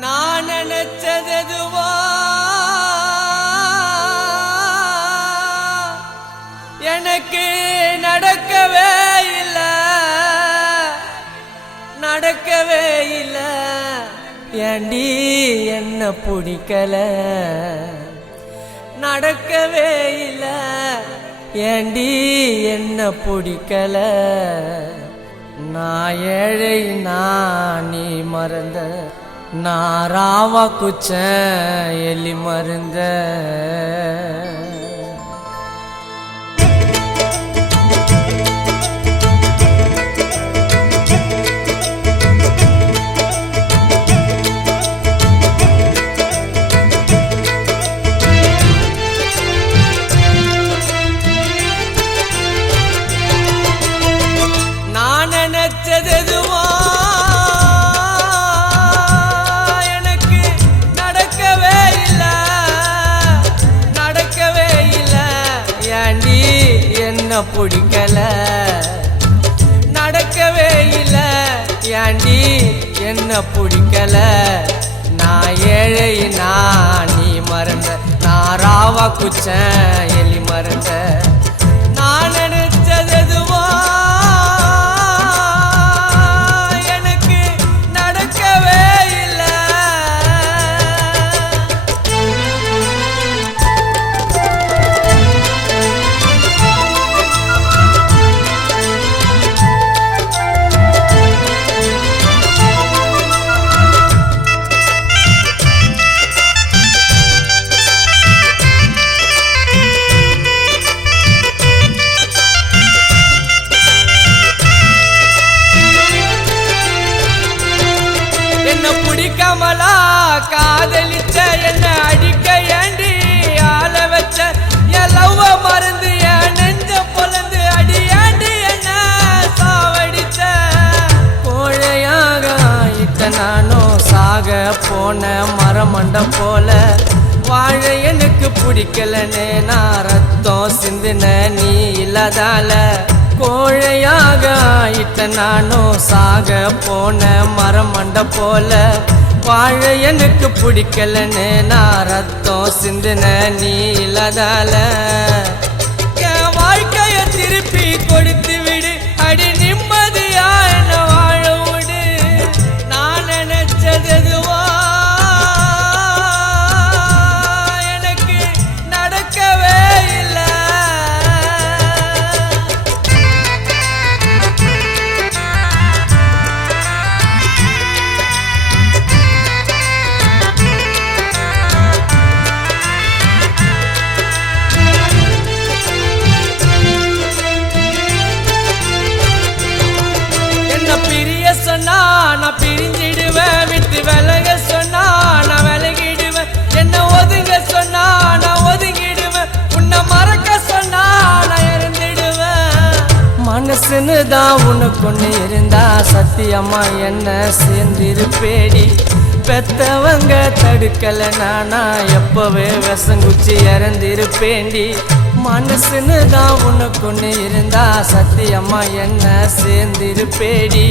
நான் நினைச்சதுவா எனக்கு நடக்கவே இல்லை ஏண்டி என்ன பிடிக்கல நடக்கவே இல்லை ஏண்டி என்ன பிடிக்கல நான் ஏழை நீ மறந்த நான் ராவா குச்ச எலி மருந்த நினைச்சதுவா எனக்கு நடக்கவே இல்லை ஏண்டி என்ன பிடிக்கல நடக்கவே இல்லை ஏண்டி என்ன பிடிக்கல நான் ஏழை நீ மறந்த நான் ராவா குச்ச எலி மறந்த நான் நினைச்சதுவா பிடிக்காமலா காதலிச்ச என்ன அடிக்க ஏண்டி ஆள வச்ச என் லவ்வ மறந்து என் நெஞ்ச பொலந்து அடி ஏண்டி என்ன சாவடிச்ச கோழையாக ஆயிட்ட நானும் சாக போன மரமண்ட போல வாழ எனக்கு பிடிக்கலனே நான் ரத்தம் சிந்தின நீ இல்லாதால கோழையாக ஆயிட்ட நானும் சாக போன மரமண்ட போல வாழ எனக்கு பிடிக்கலன்னு நான் ரத்தம் சிந்தின நீ இல்லாதால என் வாழ்க்கைய திருப்பி கொடுத்து விடு அடி நிம்மதியா என்ன வாழ விடு நான் நினைச்சதுவா எனக்கு நடக்கவே இல்லை பிரிய சொன்னா நான் பிரிஞ்சிடுவேன் விட்டு விலக சொன்னா நான் விலகிடுவேன் என்ன ஒதுங்க சொன்னா நான் ஒதுங்கிடுவேன் உன்னை மறக்க சொன்னா நான் இறந்துடுவேன் மனசுன்னு தான் உனக்கு ஒன்று இருந்தா சத்தியம்மா என்ன சேர்ந்திருப்பேடி பெத்தவங்க தடுக்கல நானா எப்பவே விஷங்குச்சி இறந்திருப்பேண்டி மனசுன்னு தான் உனக்கு ஒன்று இருந்தா சத்தியம்மா என்ன சேர்ந்திருப்பேடி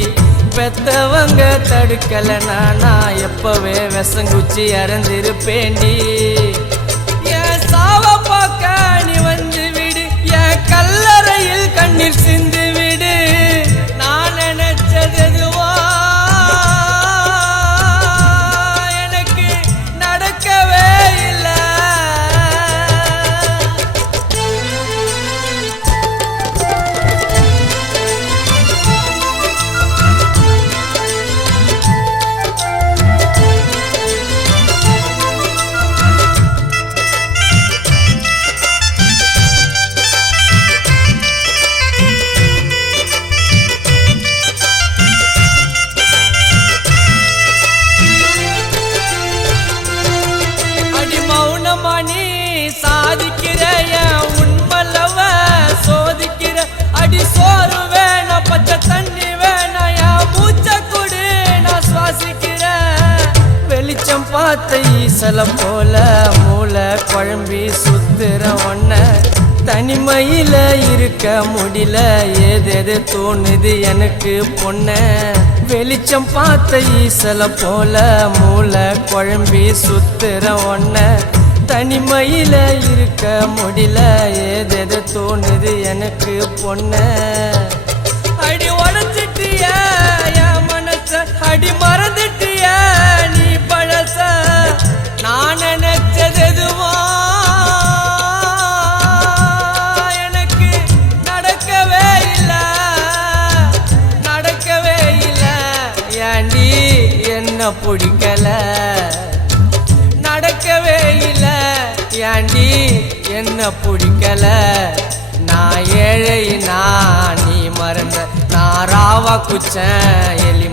பெத்தவங்க தடுக்கல நானா எப்பவே விஷங்குச்சி இறந்திருப்பேண்டி என் சாவ பார்க்க நீ வந்து விடு என் கல்லறையில் கண்ணீர் சிந்து விடு நான் நினைச்சதுவா சாதிக்கிற உண்மல்லவ சோதிக்கிற அடி சோறு வேணாம் பச்சை தண்ணி வேணாம் என் மூச்ச கொடு நான் சுவாசிக்கிற வெளிச்சம் பார்த்த ஈசல போல மூளை குழம்பி சுத்துற ஒன்ன தனிமையில இருக்க முடியல ஏதேது தோணுது எனக்கு பொண்ண வெளிச்சம் பார்த்த ஈசல போல மூளை குழம்பி சுத்துற ஒன்ன தனிமையில இருக்க முடியல ஏதெது தோணுது எனக்கு பொண்ண அடி உடஞ்சிட்டிய என் மனச அடி மறந்துட்டிய நீ பழச நான் நினைச்சது எதுவோ எனக்கு நடக்கவே இல்லை ஏண்டி என்ன பிடிக்கல நடக்கவே இல்லை ஏண்டி என்ன பிடிக்கல நான் ஏழை நான் நீ மறந்த நான் ராவா குச்சேன் எலி